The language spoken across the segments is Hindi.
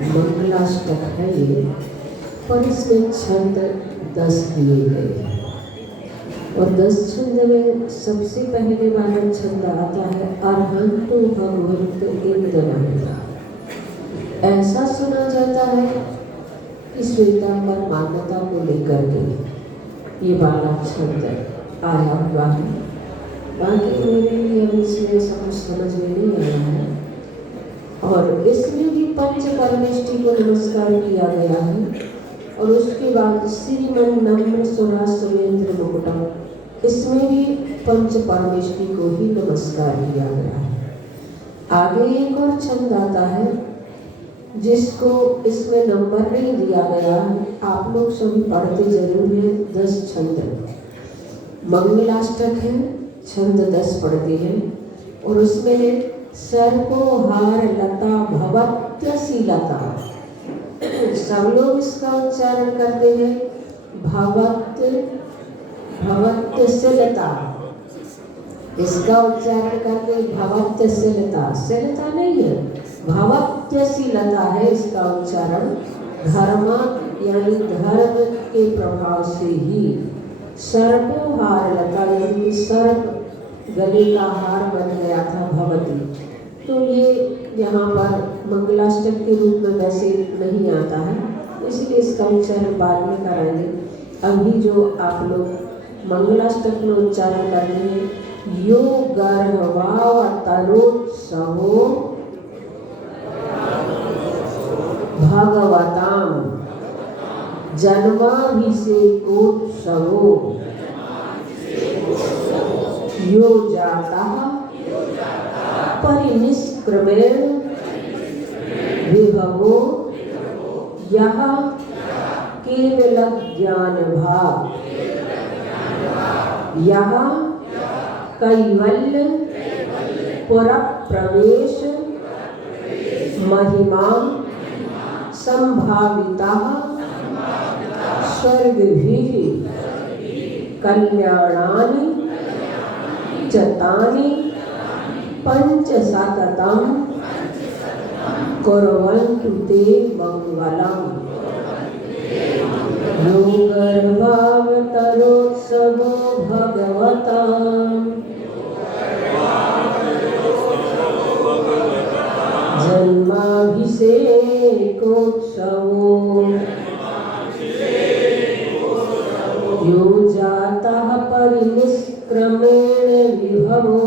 मंगलाष्टक है ये, और इसमें छंद 10 दिए गए हैं। और 10 छंद में सबसे पहले वाला छंद आता है अरहंतो भगवंत इंद्र। ऐसा सुना जाता है कि श्वेतांबर मान्यता को लेकर के ये वाला छंद आया हुआ है। बाकी मेरे लिए अब इसमें सब कुछ समझ में नहीं आया है। और इसमें भी पंच परमेष्टि को नमस्कार किया गया है। और उसके बाद श्रीमन नम्र सुरा सुरेंद्र मुकुटम, इसमें भी पंच परमेष्टि को ही नमस्कार किया गया है। आगे एक और छंद आता है जिसको इसमें नंबर नहीं दिया गया है, आप लोग सभी पढ़ते जरूर हैं। 10 छंद मंगलाष्टक है, छंद 10 पढ़ते हैं। और उसमें सर्पोहार लता भवत्यशीलता, सब लोग इसका उच्चारण करते हैं भवत्यशीलता, इसका उच्चारण करके भवत्यशीलता, शीलता नहीं है, भवत्यशीलता है इसका उच्चारण। धर्म यानी धर्म के प्रभाव से ही सर्पोहार लता, यानी सर्प गले का हार बन गया था भवती, तो ये यहाँ पर मंगलाष्टक के रूप में वैसे नहीं आता है, इसलिए इसका उच्चारण बाद में कराएंगे। अभी जो आप लोग मंगलाष्टक में उच्चारण कर रहे हैं, यो गर्भवावतरोत्सवो भगवतां जन्माभिषेकोत्सवो यो जातः परिनिष्क्रमेण विभवो यः केवल ज्ञान भाव, यः कैवल्य पुरप्रवेश महिमा संभाविता स्वर्गभिः कल्याणानि चतानि पंचशतम् कुर्वन्तु ते मंगलम्। यो गर्भावतरोत्सवो भगवतां जन्माभिषेकोत्सवो यो जातः परिनिष्क्रमेण विभवो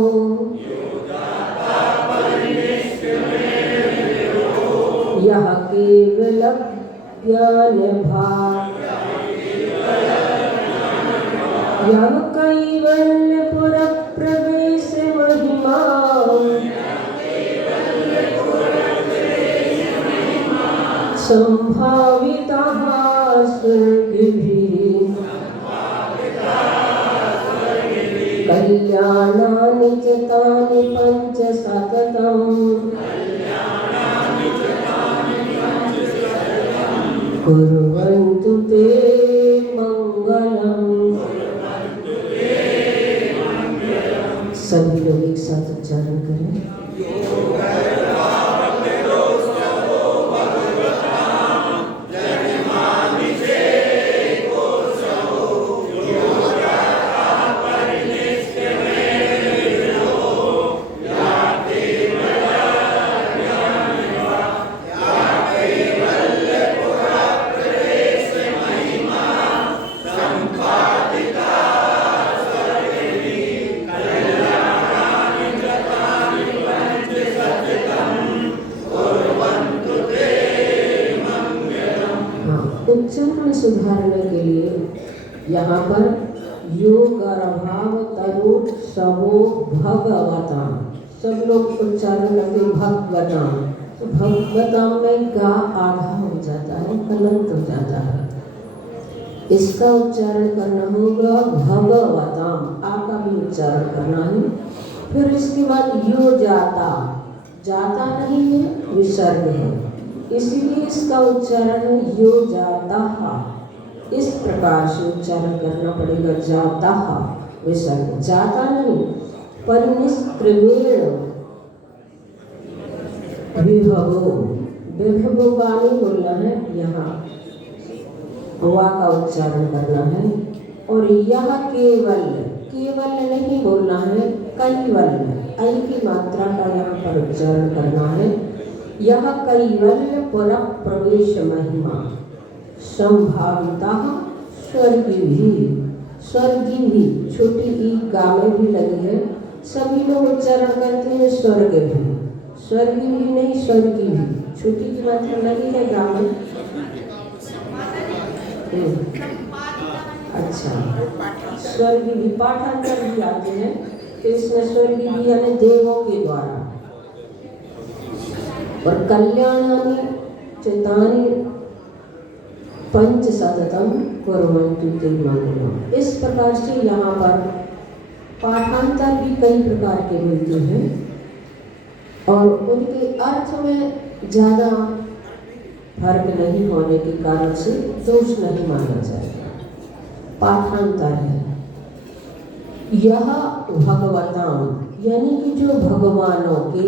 यः केवल ज्ञान भाव, यः कैवल्य पुरप्रवेश महिमा संभावितः स्वर्गभिः कल्याणानि चतानि पंचशतम् कुर्वन्तु ते मंगलम्। सभी लोग एक साथ उच्चारण करें। उच्चारण सुधारने के लिए यहाँ पर यो गर्भावतरोत्सवो भगवतां, सब लोग उच्चारण करते भगवतां, तो भगवतां में गा आधा हो जाता है, कलंत हो जाता है। इसका उच्चारण करना होगा भगवतां, आ का भी उच्चारण करना है। फिर इसके बाद यो जाता, जाता नहीं है, विसर्ग है, इसलिए इसका उच्चारण यो जाता, इस प्रकार से उच्चारण करना पड़ेगा। जाता विसर्ग, जाता नहीं, परिनिष्क्रमेण विभवो, विभुवा नहीं बोलना है, यहाँ वा का उच्चारण करना है। और यह केवल, केवल नहीं बोलना है, कैवल, ऐ की मात्रा का यहाँ पर उच्चारण करना है। यह कैवल्य पर प्रवेश महिमा संभाविता स्वर्गी भी, स्वर्गी भी छोटी ई गा में भी लगी है, सभी लोग उच्चारण करते हैं स्वर्ग भी, स्वर्गी भी नहीं स्वर्गी भी, छोटी की मात्रा लगी है गा में। अच्छा, स्वर्गी भी पाठांतर भी आते हैं, तो इसमें स्वर्गी भी यानी देवों के द्वारा। और कल्याणानि चितानि पंच सततम कुर्वन्तु ते मंगलम्। इस प्रकार से यहाँ पर पाठांतर भी कई प्रकार के मिलते हैं और उनके अर्थ में ज़्यादा फर्क नहीं होने के कारण से दोष नहीं माना जाएगा। पाठांतर है यह भगवताम, यानी कि जो भगवानों के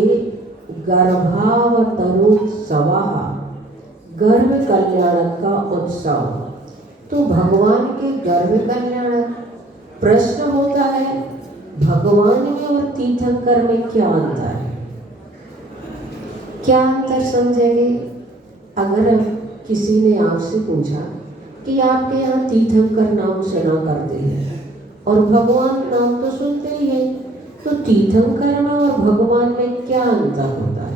गर्भावतरोत्सव, गर्भ कल्याणक का उत्सव। तो भगवान के गर्भ कल्याणक, प्रश्न होता है भगवान में और तीर्थंकर में क्या अंतर है? क्या अंतर समझेंगे? अगर किसी ने आपसे पूछा कि आपके यहाँ तीर्थंकर नाम सुना करते हैं और भगवान नाम तो सुनते ही हैं, तो तीर्थंकर में और भगवान में क्या अंतर होता है?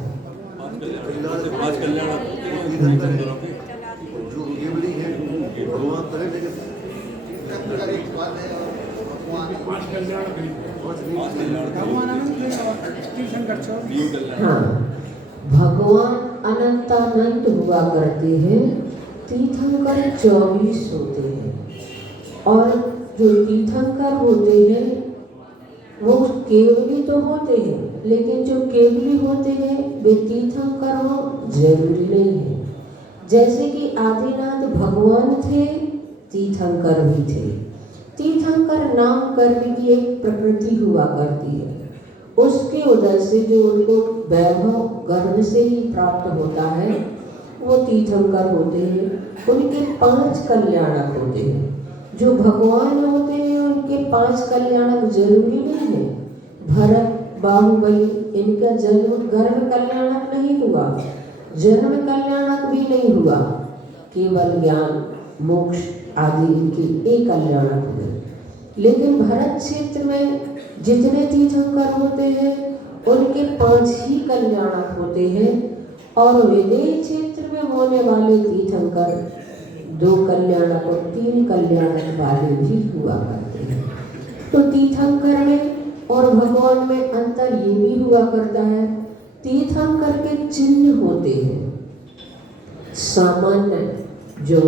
हाँ, भगवान अनंतानंत हुआ करते हैं, तीर्थंकर 24 होते हैं। और जो तीर्थंकर होते हैं वो केवली तो होते हैं, लेकिन जो केवली होते हैं वे तीर्थंकर हो जरूरी नहीं है। जैसे कि आदिनाथ भगवान थे, तीर्थंकर भी थे। तीर्थंकर नाम कर्म की एक प्रकृति हुआ करती है, उसके उदय से जो उनको वैभव गर्भ से ही प्राप्त होता है वो तीर्थंकर होते हैं। उनके 5 कल्याणक होते हैं। जो भगवान होते हैं उनके 5 कल्याणक जरूरी नहीं है। भरत, बाहुबली, इनका जन्म गर्भ कल्याणक नहीं हुआ, जन्म कल्याणक भी नहीं हुआ, केवल ज्ञान मोक्ष आदि इनके एक कल्याणक हुए। लेकिन भरत क्षेत्र में जितने तीर्थंकर होते हैं उनके 5 ही कल्याणक होते हैं और विदेह क्षेत्र में होने वाले तीर्थंकर 2 कल्याणक और 3 कल्याणक वाले भी हुआ करते हैं। तो तीर्थंकर में और भगवान में अंतर ये भी हुआ करता है, तीर्थंकर के चिन्ह होते हैं। सामान्य जो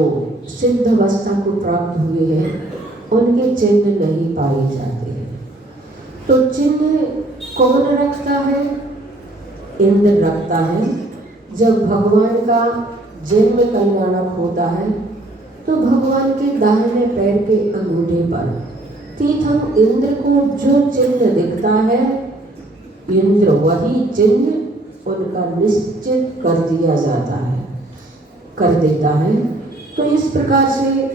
सिद्ध अवस्था को प्राप्त हुए हैं उनके चिन्ह नहीं पाए जाते हैं। तो चिन्ह कौन रखता है? इंद्र रखता है। जब भगवान का जन्म कल्याणक होता है तो भगवान के दाहिने पैर के अंगूठे पर तीर्थम इंद्र को जो चिन्ह दिखता है, इंद्र वही चिन्ह उनका निश्चित कर दिया जाता है, कर देता है। तो इस प्रकार से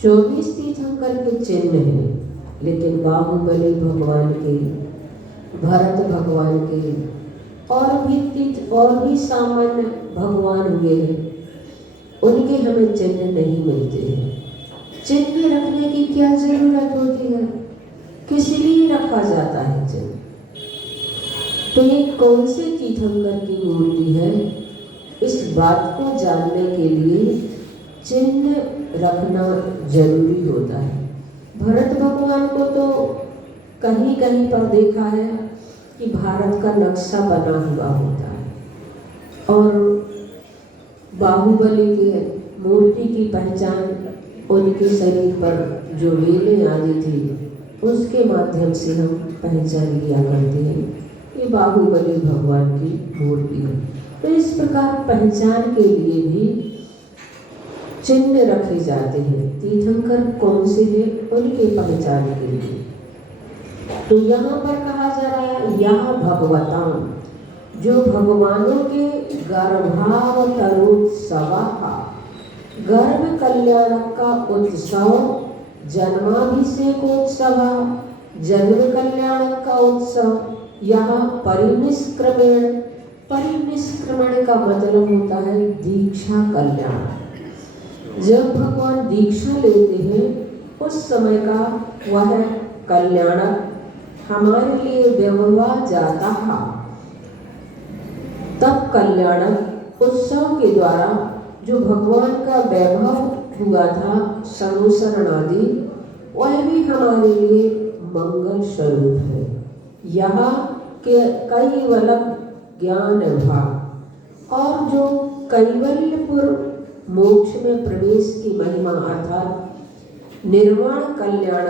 24 तीर्थंकर के चिन्ह हैं, लेकिन बाहुबली भगवान के, भरत भगवान के और भी सामान्य भगवान हुए हैं, उनके हमें चिन्ह नहीं मिलते हैं। चिन्ह रखने की क्या जरूरत होती है? किस लिए रखा जाता है चिन्ह? तो ये कौन से तीर्थंकर की मूर्ति है, इस बात को जानने के लिए चिन्ह रखना जरूरी होता है। भरत भगवान को तो कहीं कहीं पर देखा है कि भारत का नक्शा बना हुआ होता है और बाहुबली के मूर्ति की पहचान उनके शरीर पर जो वेलें आदि थी उसके माध्यम से हम पहचान लिया करते हैं ये बाहुबली भगवान की मूर्ति है। तो इस प्रकार पहचान के लिए भी चिन्ह रखे जाते हैं। तीर्थंकर कौन से हैं उनके पहचान के लिए। तो यहाँ पर कहा जा रहा है यह भगवताम, जो भगवानों के गर्भावतरोत्सवः, गर्भ कल्याण का उत्सव, जन्माभिषेकोत्सव, जन्म कल्याण का उत्सव, यहाँ परिनिष्क्रमण, परिनिष्क्रमण का मतलब होता है दीक्षा कल्याण। जब भगवान दीक्षा लेते हैं उस समय का वह कल्याण हमारे लिए व्यवहार जाता है। तब कल्याण उत्सव के द्वारा जो भगवान का वैभव हुआ था, सनुसरण आदि, वह भी हमारे लिए मंगल स्वरूप है। यहाँ के कैवल्य ज्ञान भाग और जो कैवल्यपुर मोक्ष में प्रवेश की महिमा अर्थात निर्वाण कल्याण,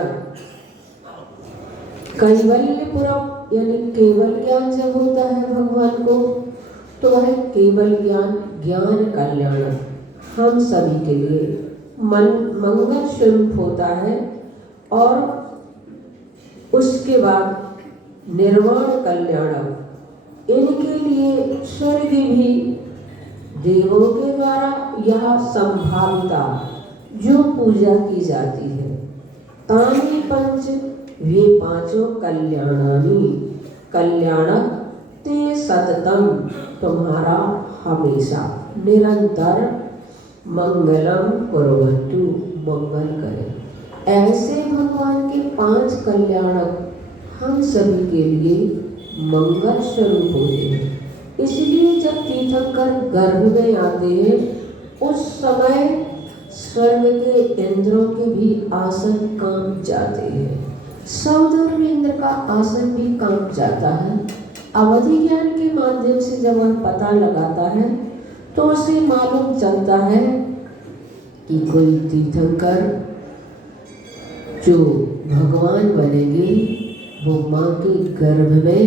कैवल्यपुरम यानी केवल ज्ञान जब होता है भगवान को तो वह केवल ज्ञान, ज्ञान कल्याण हम सभी के लिए मंगल स्वरूप होता है। और उसके बाद निर्वाण कल्याण, इनके लिए स्वर्ग भी देवों के द्वारा यह संभाविता जो पूजा की जाती है। तानि पंच, वे पांचों कल्याणानि, कल्याण ते सततम, तुम्हारा हमेशा निरंतर मंगलम कुर्वन्तु, मंगल करें। ऐसे भगवान के 5 कल्याण हम सभी के लिए मंगल स्वरूप होते हैं। इसलिए जब तीर्थंकर गर्भ में आते हैं उस समय स्वर्ग के इंद्रों के भी आसन कांप जाते हैं। सौधर्म इंद्र का आसन भी कांप जाता है। अवधि ज्ञान के माध्यम से जब वह पता लगाता है तो उसे मालूम चलता है कि कोई तीर्थंकर जो भगवान बनेंगे वो माँ के गर्भ में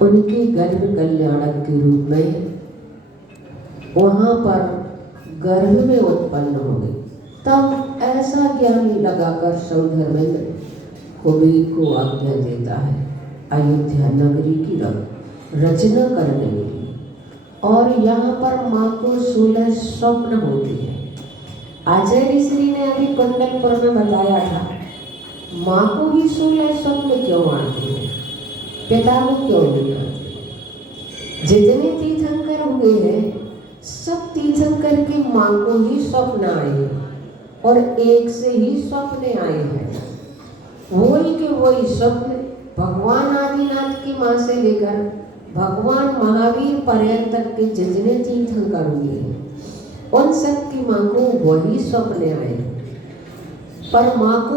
उनके गर्भ कल्याणक के रूप में वहाँ पर गर्भ में उत्पन्न होंगे। तब ऐसा ज्ञान लगाकर सौधर्मेंद्र कुबेर को आज्ञा देता है अयोध्या नगरी की रचना करने के लिए। और यहाँ पर माँ को 16 स्वप्न होते हैं। आचार्य श्री ने अभी कुंडलपुर में बताया था माँ को ही 16 स्वप्न क्यों आते हैं, पिता को क्यों नहीं आते। जितने तीर्थंकर हुए हैं सब तीर्थंकर की माँ को ही स्वप्न आए हैं और एक से ही स्वप्न आए हैं। वही के वही स्वप्न भगवान आदिनाथ की माँ से लेकर भगवान महावीर पर्यंत तक के जितने तीर्थंकर हुए हैं उन सब की माँ को वही स्वप्न आए। पर माँ को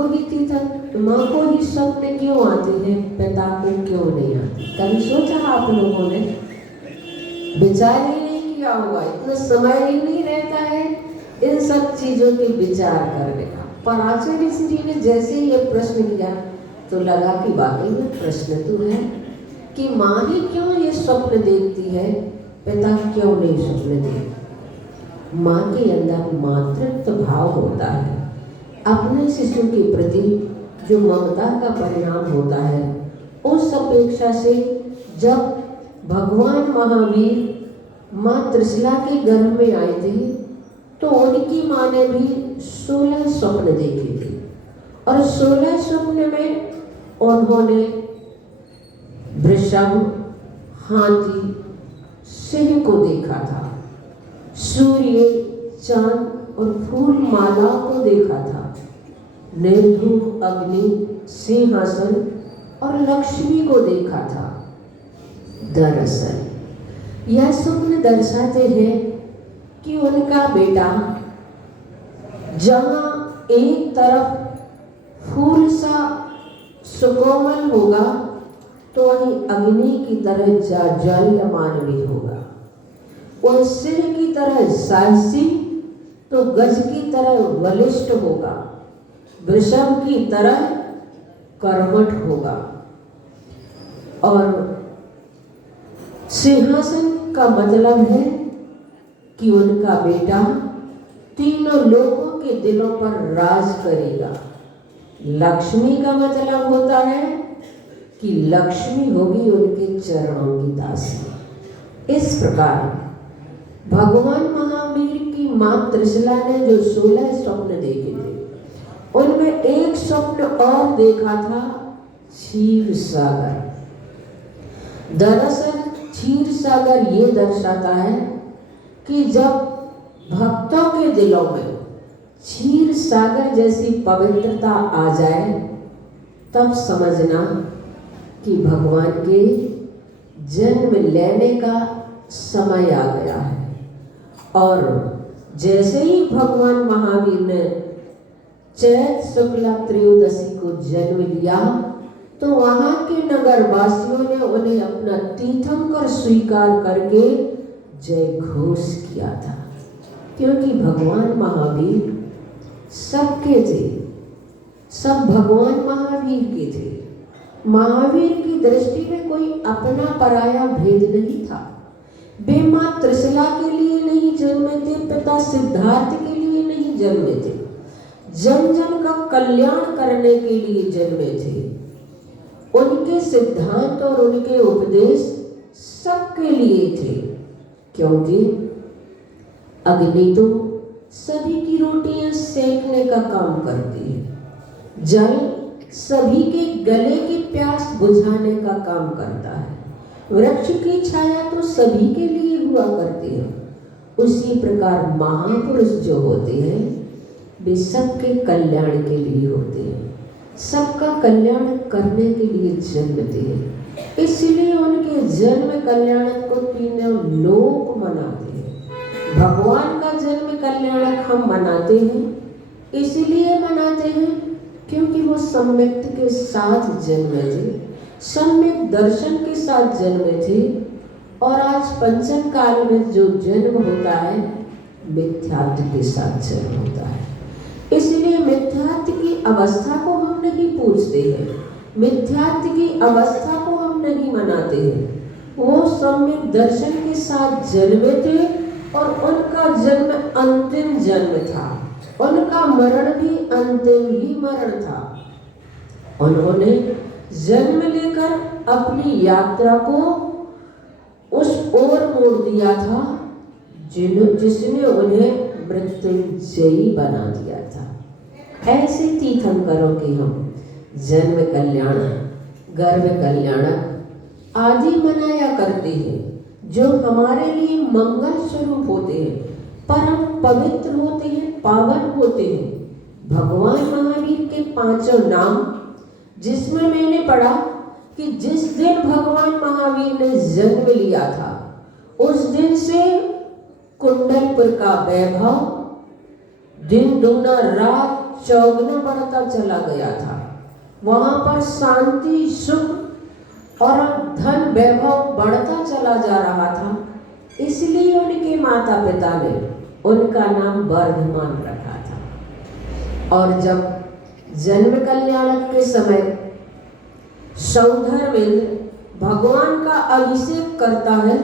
ही स्वप्न क्यों आते हैं, पिता को क्यों नहीं आते? कभी सोचा आप लोगों ने? विचार ही नहीं किया होगा। इतना समय ही नहीं रहता है इन सब चीजों के विचार करने का। पर आचार्य श्री ने जैसे ही ये प्रश्न किया तो लगा कि वाकई में प्रश्न तो है कि माँ ही क्यों ये स्वप्न देखती है, पिता क्यों नहीं स्वप्न देखती। माँ के अंदर मातृत्व भाव होता है। अपने शिशु के प्रति जो ममता का परिणाम होता है उस अपेक्षा से जब भगवान महावीर माँ त्रिशला के गर्भ में आए थे तो उनकी माँ ने भी 16 स्वप्न देखे थे। और 16 स्वप्न में उन्होंने वृषभ, हाथी, सिंह को देखा था, सूर्य, चांद और फूल माला को देखा था, निर्धूम अग्नि, सिंहासन और लक्ष्मी को देखा था। दरअसल यह स्वप्न दर्शाते हैं कि उनका बेटा जहाँ एक तरफ फूल सा सुकोमल होगा तो वहीं अग्नि की तरह जाज्वल्यमान भी होगा। वह सिंह की तरह साहसी तो गज की तरह बलिष्ठ होगा, वृषभ की तरह कर्मठ होगा। और सिंहासन का मतलब है कि उनका बेटा तीनों लोगों के दिलों पर राज करेगा। लक्ष्मी का मतलब होता है कि लक्ष्मी होगी उनके चरणों की दासी। इस प्रकार भगवान महावीर की मां त्रिशला ने जो 16 स्वप्न देखे थे, उनमें एक स्वप्न और देखा था, क्षीर सागर। दरअसल क्षीर सागर ये दर्शाता है कि जब भक्तों के दिलों में क्षीर सागर जैसी पवित्रता आ जाए, तब समझना कि भगवान के जन्म लेने का समय आ गया है। और जैसे ही भगवान महावीर ने चैत शुक्ला त्रयोदशी को जन्म लिया, तो वहां के नगर वासियों ने उन्हें अपना तीर्थंकर स्वीकार करके जय घोष किया था, क्योंकि भगवान महावीर सबके थे, सब भगवान महावीर के थे। महावीर की दृष्टि में कोई अपना पराया भेद नहीं था। वे मां त्रिशला के लिए नहीं जन्मे थे, पिता सिद्धार्थ के लिए नहीं जन्मे थे, जन जन का कल्याण करने के लिए जन्मे थे। उनके सिद्धांत और उनके उपदेश सबके लिए थे, क्योंकि अग्नि तो सभी की रोटियां सेकने का काम करती है, जल सभी के गले की प्यास बुझाने का काम करता है, वृक्ष की छाया तो सभी के लिए हुआ करती है। उसी प्रकार महापुरुष जो होते हैं, वे सबके कल्याण के लिए होते हैं, सबका कल्याण करने के लिए जन्मते हैं। इसलिए उनके जन्म कल्याणक को तीनों लोक मनाते हैं। भगवान का जन्म कल्याणक हम मनाते हैं, इसलिए मनाते हैं क्योंकि वो सम्यक्त के साथ जन्मे थे, सम्यक दर्शन के साथ जन्मे थे। और आज पंचम काल में जो जन्म होता है, मिथ्यात्व के साथ जन्म होता है। इसलिए मिथ्यात्व की अवस्था को हम नहीं पूछते हैं, मिथ्यात्व की अवस्था को हम नहीं मनाते हैं। वो सम्यक दर्शन के साथ जन्मे थे और उनका जन्म अंतिम जन्म था, उनका मरण भी अंतिम ही मरण था। उन्होंने जन्म लेकर अपनी यात्रा को उस ओर मोड़ दिया था जिसने उन्हें मृत्युंजयी बना दिया था। ऐसे तीर्थंकरों की हम जन्म कल्याण, गर्भ कल्याण आदि मनाया करते हैं, जो हमारे लिए मंगल स्वरूप होते हैं, परम पवित्र होते हैं, पावन होते हैं। भगवान महावीर के 5 नाम, जिसमें मैंने पढ़ा कि जिस दिन भगवान महावीर ने जन्म लिया था, उस दिन से कुंडलपुर का वैभव दिन दूना रात चौगुना बढ़ता चला गया था। वहां पर शांति, सुख और धन वैभव बढ़ता चला जा रहा था। इसलिए उनके माता पिता ने उनका नाम वर्धमान रखा था। और जब जन्म कल्याणक के समय सौधर्मेंद्र भगवान का अभिषेक करता है,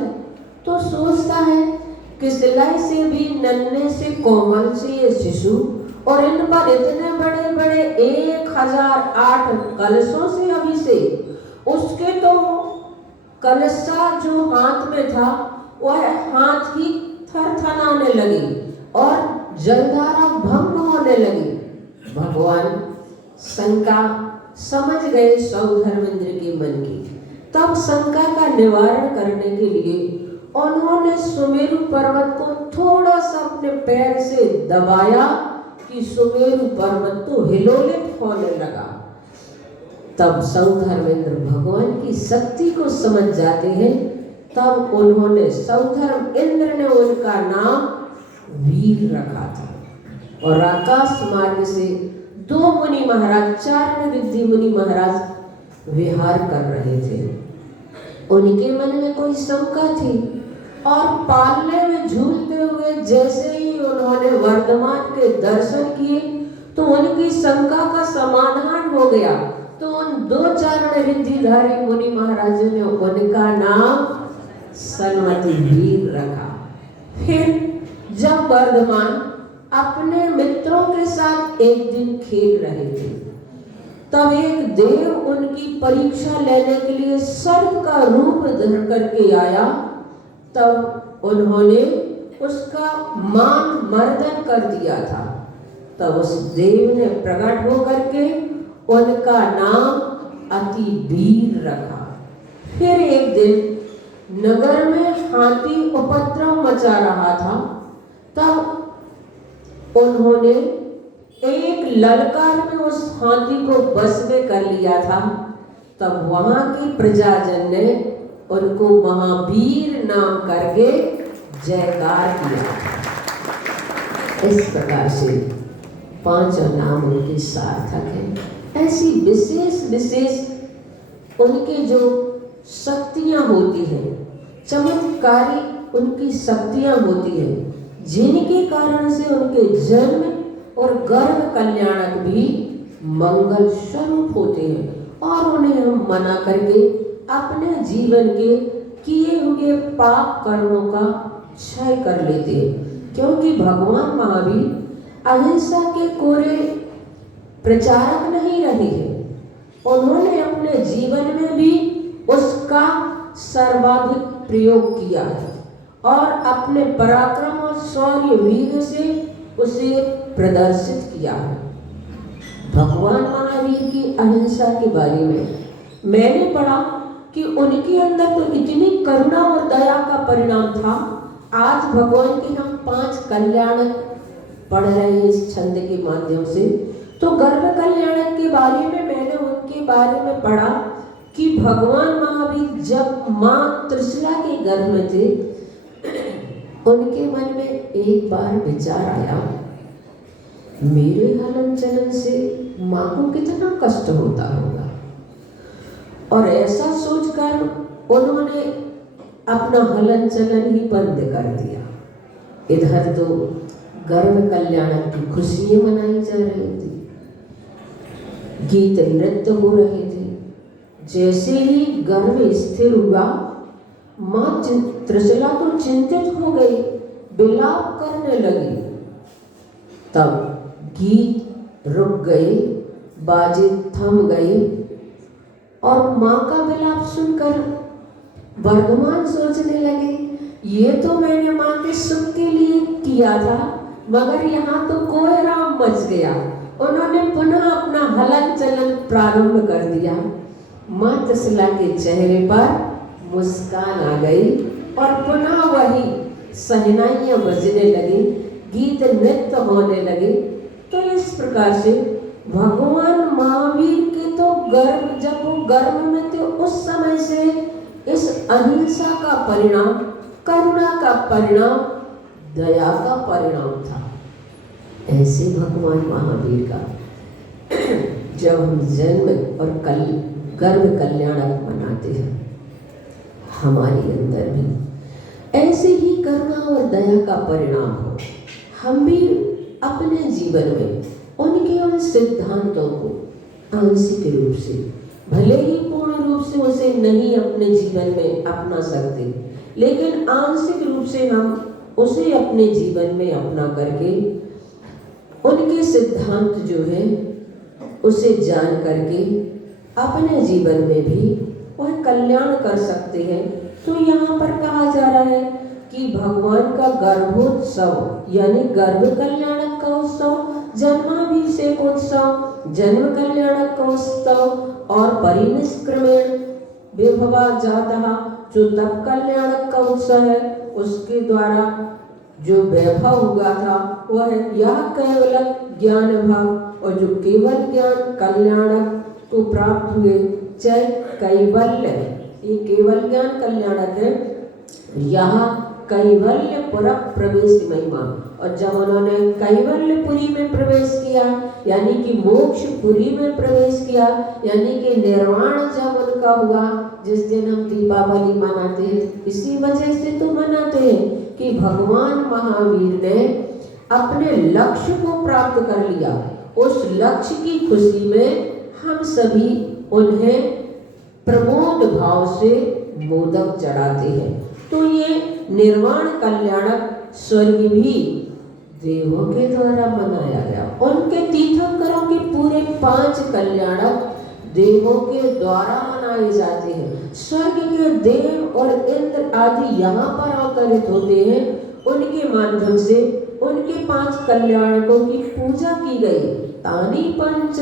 तो सोचता है कि सिलाई से भी नन्हे से कोमल से ये शिशु, और इन पर इतने बड़े बड़े 1008 कलशों से अभिषेक। उसके तो कलशा जो हाथ में था, वह हाथ ही थरथराने लगी और जलधारा भंग होने लगी। भगवान शंका समझ गए सौधर्मेंद्र के मन की। तब शंका का निवारण करने के लिए उन्होंने सुमेरु पर्वत को थोड़ा सा अपने पैर से दबाया कि सुमेरु पर्वत तो हिलोलित होने लगा। तब सौधर्मेंद्र भगवान की शक्ति को समझ जाते हैं। तब उन्होंने सौधर्म इंद्र ने उनका नाम वीर रखा था। और आकाश मार्ग से 2 मुनि महाराज, चारण रिद्धि मुनि महाराज विहार कर रहे थे। उनके मन में कोई शंका थी और पालने में झूलते हुए जैसे ही उन्होंने वर्धमान के दर्शन किए, तो उनकी शंका का समाधान हो गया। तो उन 2 चारण रिद्धिधारी मुनि महाराजों ने उनका नाम सन्मति वीर रखा। फिर जब वर्धमान अपने मित्रों के साथ एक दिन खेल रहे थे, तब एक देव उनकी परीक्षा लेने के लिए सर्प का रूप धर करके आया। तब उन्होंने उसका मान मर्दन कर दिया था। तब उस देव ने प्रकट होकर के उनका नाम अति वीर रखा। फिर एक दिन नगर में हाथी उपद्रव मचा रहा था। तब उन्होंने एक ललकार में उस हाथी को बस में कर लिया था। तब वहां की प्रजाजन ने उनको महावीर नाम करके जयकार किया। इस प्रकार से पांचों नाम उनके सार्थक हैं। ऐसी विशेष विशेष उनके जो शक्तियां होती हैं, चमत्कारी उनकी शक्तियां होती हैं, जिनके कारण से उनके जन्म और गर्भ कल्याणक भी मंगल स्वरूप होते हैं और उन्हें हम मना करके अपने जीवन के किए हुए पाप कर्मों का क्षय कर लेते हैं। क्योंकि भगवान महावीर अहिंसा के कोरे प्रचारक नहीं रहे हैं। उन्होंने अपने जीवन में भी उसका सर्वाधिक प्रयोग किया है और अपने पराक्रम और शौर्य वीर से उसे प्रदर्शित किया है। भगवान महावीर की अहिंसा के बारे में मैंने पढ़ा कि उनके अंदर तो इतनी करुणा और दया का परिणाम था। आज भगवान के हम 5 कल्याण पढ़ रहे हैं इस छंद के माध्यम से। तो गर्भ कल्याणक के बारे में मैंने उनके बारे में पढ़ा कि भगवान महावीर जब माँ त्रिशला के गर्भ में थे, उनके मन में एक बार विचार आया, मेरे हलन चलन से माँ को कितना कष्ट होता होगा। और ऐसा सोचकर उन्होंने अपना हलन चलन ही बंद कर दिया। इधर तो गर्भ कल्याणक की खुशियां मनाई जा रही थी, गीत नृत्य हो रहे थे। जैसे ही गर्भ स्थिर हुआ, माँ त्रिशला तो चिंतित हो गई, विलाप करने लगी। तब गीत रुक गए, बाजे थम गए और माँ का विलाप सुनकर वर्धमान सोचने लगे, ये तो मैंने माँ के सुख के लिए किया था, मगर यहाँ तो कोहराम मच गया। उन्होंने पुनः अपना हलन चलन प्रारंभ कर दिया। माँ त्रिशला के चेहरे पर मुस्कान आ गई और पुनः वही सहनाइयाँ बजने लगी, गीत नृत्य होने लगे। तो इस प्रकार से भगवान महावीर के तो गर्भ, जब वो गर्भ में थे उस समय से इस अहिंसा का परिणाम, करुणा का परिणाम, दया का परिणाम था। ऐसे भगवान महावीर का जब हम जन्म और गर्भ कल्याणक मनाते हैं, हमारे अंदर भी ऐसे ही करुणा और दया का परिणाम हो। हम भी अपने जीवन में उनके उन सिद्धांतों को आंशिक रूप से, भले ही पूर्ण रूप से उसे नहीं अपने जीवन में अपना सकते, लेकिन आंशिक रूप से हम उसे अपने जीवन में अपना करके उनके सिद्धांत जो है उसे जान करके अपने जीवन में भी वह कल्याण कर सकते हैं। तो यहाँ पर कहा जा रहा है कि भगवान का गर्भोत्सव यानी गर्भ कल्याणक का उत्सव, जन्माभिषेक उत्सव, जन्म कल्याणक का उत्सव और परिनिष्क्रमण विभवा जातः जो तप कल्याणक का उत्सव है, उसके द्वारा जो वैभव हुआ था वह यह केवल ज्ञान भाव, और जो केवल ज्ञान कल्याणक को प्राप्त हुए, चाहे कैवल्य, ये केवल ज्ञान कल्याणक है, यहाँ कैवल्य पर प्रवेश महिमा। और जब उन्होंने कैवल्यपुरी में प्रवेश किया, यानी कि मोक्षपुरी में प्रवेश किया, यानी कि निर्वाण जब उनका हुआ, जिस दिन हम दीपावली मनाते हैं, इसी वजह से तो मनाते हैं कि भगवान महावीर ने अपने लक्ष्य को प्राप्त कर लिया। उस लक्ष्य की खुशी में हम सभी उन्हें प्रमोद भाव से मोदक चढ़ाते हैं। तो ये निर्वाण कल्याणक स्वर्ग भी देवों के द्वारा मनाया गया। उनके तीर्थंकरों के पूरे 5 कल्याणक देवों के द्वारा मनाए जाते हैं। स्वर्ग के देव और इंद्र आदि यहाँ पर अवतरित होते हैं। उनके माध्यम से उनके 5 कल्याणकों की पूजा की गई। तानी पंच,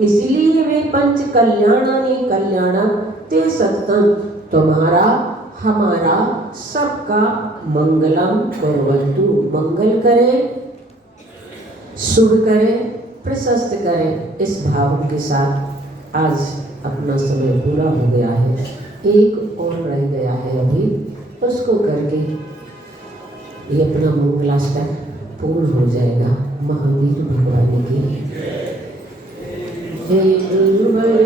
इसलिए वे 5 कल्याणानि कल्याणक ते सततं, तुम्हारा हमारा सबका मंगलम कुर्वन्तु, मंगल करें, शुभ करें, प्रशस्त करें। इस भाव के साथ आज अपना समय पूरा हो गया है। एक और रह गया है अभी, उसको करके ये अपना मंगलाष्टक पूर्ण हो जाएगा। महावीर भगवान की